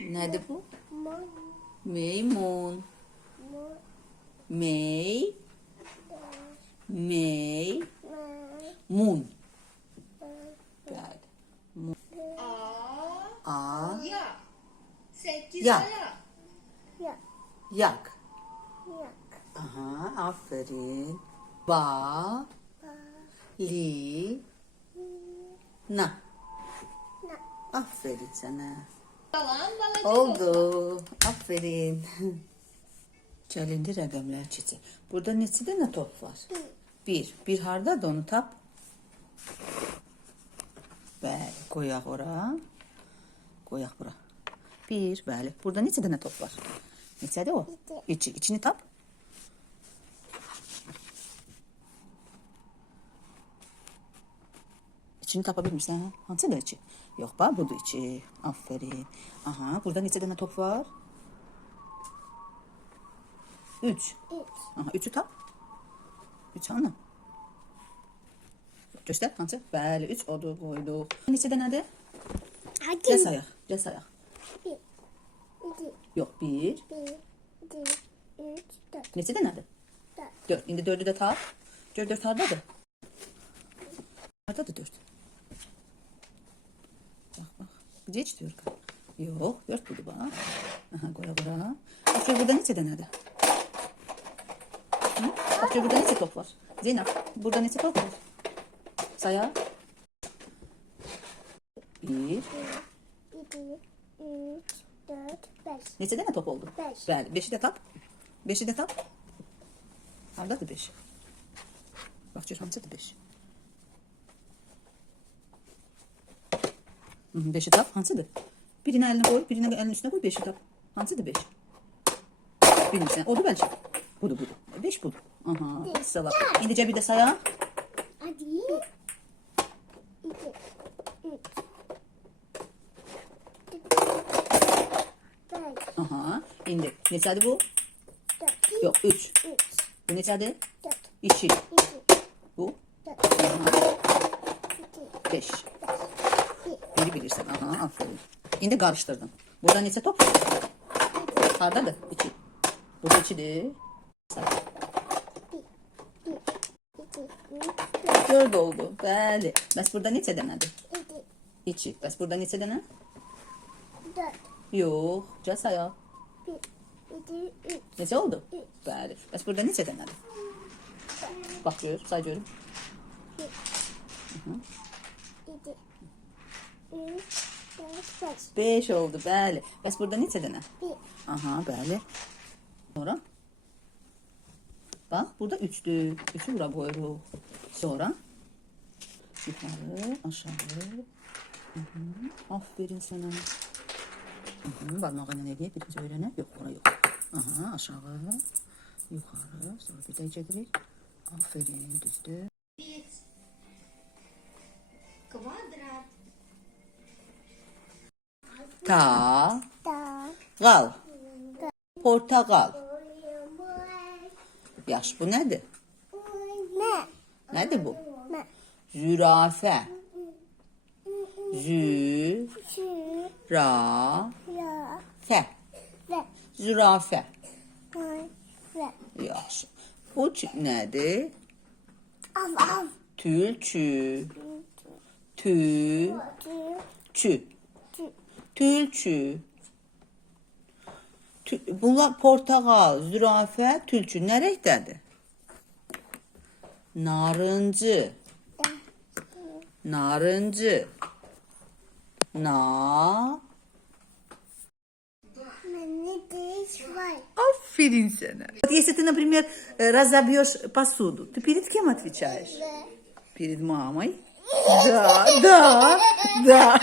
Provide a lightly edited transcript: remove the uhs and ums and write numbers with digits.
Nerede bu? Mon. Maymun. Mon. May. May. Mon. Mun. Bəli. A. A. Ya. 8 Ya. ayak. Yak. Yak. Yak. Aha, aferin. Ba. Li. Na. Na. Aferin sana. Yalan balacık Oldu. Aferin. Gəlindi rəqəmlər keçir. Burada neçə dənə top var? Bir. Bir hardadır onu tap. Bəli, qoyaq ora. Qoyaq bura. Bir, bəli. Burada neçə dənə top var? Neçədir o? İki. İçini tap. İçini tapa bilmirsən, hə? Hansıdır içi? Yox, bax, budur içi. Aferin. Aha, burada neçə dənə top var? Üç. Üç. Aha, üçü tap. Üç hanı? Göstər, hansı? Bəli, üç odur, qoyduq. Neçə dənədir? Hadi. Gəl sayaq, gəl sayaq. Bir. İki. Yox, bir. Bir. İki. Üç. Dört. Neçə dənədir? Dört. Dörd. İndi dördü də tap. Gör, dörd hardadır? Hardadır dörd? Bax, bax. Gecə heç dörd. Yox, dörd budur, bax. Aha, qoya bura. Bax, gör, burada neçə dənədir? Hı? Bax, gör, burada neçə top var? Zeynəb, burada neçə top var? Sayaq. Bir. İki. Üç. Dört. Beş. Neçə dənə top oldu? Beş. Bəli, beşi də tap. Beşi də tap. Hardadır beş? Bax, gör, hansıdır beş? Beşi tap, hansıdır? Birini əlinə qoy, birini əlinin üstünə qoy, beşi tap. Hansıdır beş? Bilmirsən, odur bəlkə. Budur, budur. Beş budur. Aha, salam. İndi cəbirdə sayaq. Hadi. Bir. İki. Üç. Beş. Aha, indi. Neçədir bu? Dört. Yox, üç. Üç. Bu neçədir? Dört. İki. İki. Bu? Dört. Aha, İki. beş. Bir. Biri bilirsən. Aha, aferin. İndi qarışdırdın. Burada neçə top var? Hardadır? İki. Burada ikidir. Say. Bir. İki. Üç. Dört. Dörd oldu. Bəli. Bəs burada neçə dənədir? İki. İki. Bəs burada neçə dənə? Dört. Yox. Gəl sayaq. Bir. İki. Üç. Neçə oldu? Üç. Bəli. Bəs burada neçə dənədir? Bax gör, say görüm. İki. Üç. Dört. Beş. Beş oldu. Bəli. Bəs burada neçə dənə? Bir. Aha, bəli. Sonra? Bax, burada üçdür. Üçü bura qoyuruq. Sonra? Yuxarı, aşağı. Hı -hı. Aferin sənə. Hı -hı. Barmağı ilə eləyək, bir biz öyrənək. Yox, ora yox. Aha, aşağı. Yuxarı. Sonra bir də gedirik. Aferin, düzdür. X. Kvadrat. Ta, Da. qal. Portaqal. Yaxşı, bu nədir? Ne? Nədir bu? Ne? Zürafə. Şu. Ra. Ya. Fə. Ve. Zürafə. Ve. Yaxşı. Bu nədir? Av av. Tülçü. Tü. Tü. Çü. Tü. Tülçü. Bunlar portaqal, zürafə, tülçü. Nə rəngdədir? Narıncı. Narıncı. Na. Мне здесь вай. Aferin sana. Вот если ты, например, разобьешь посуду, ты перед кем отвечаешь? Перед мамой? Да, да, да.